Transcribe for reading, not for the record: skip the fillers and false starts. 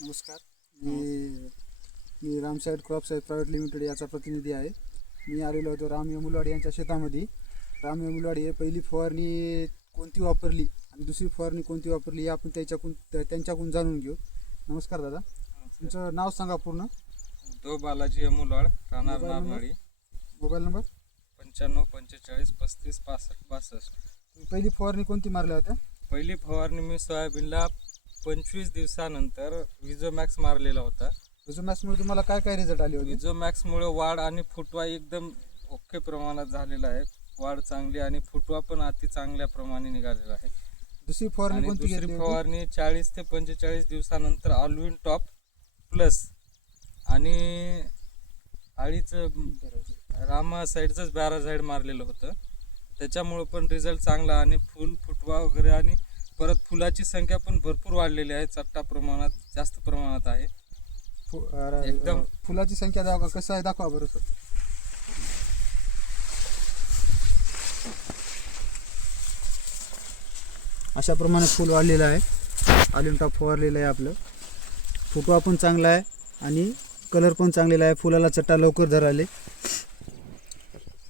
नमस्कार. मी रामसाहेब crops private limited याचा प्रतिनिधी आहे. मी आलेलो होतो राम मुलवाड यांच्या शेतामध्ये. राम मुलवाड हे पहिली फवारणी कोणती वापरली आणि दुसरी फवारणी कोणती वापरली हे आपण त्यांच्याकडून जाणून घेऊ. नमस्कार दादा, तुमचं नाव सांगा पूर्ण. उद्धव बालाजी मुलवाड, राहणार नारनाळी. Mobile number 95 45 35 65 62. तुम्ही पहिली फवारणी कोणती मारल्या होत्या? पहिली फवारणी मी सोयाबीनला 25 दिवसानंतर विझोमॅक्स मारलेला होता. विझोमॅक्समुळे तुम्हाला काय काय रिझल्ट आले होते? विझोमॅक्समुळे वाढ आणि फुटवा एकदम ओके प्रमाणात झालेला आहे. वाढ चांगली आणि फुटवा पण अति चांगल्या प्रमाणे निघालेला आहे. दुसरी फवारणी कोणती घेतली? दुसरी फवारणी 40 ते 45 दिवसानंतर ऑलविन टॉप प्लस आणि आळीचं रामा साईडचंच बॅराझाईड मारलेलं होतं. त्याच्यामुळं पण रिझल्ट चांगला आणि फुटवा वगैरे आणि परत फुलाची संख्या पण भरपूर वाढलेली आहे. चट्टा प्रमाणात जास्त प्रमाणात आहे. एकदम फुलाची संख्या दाखवा, कसं आहे दाखवा बरं सर. अशा प्रमाणे फुल वाढलेलं आहे. ऑलिव्ह टॉप फवारलेलं आहे. आपलं फुटवा पण चांगला आहे आणि कलर पण चांगलेला आहे. फुलाला चट्टा लवकर धराले.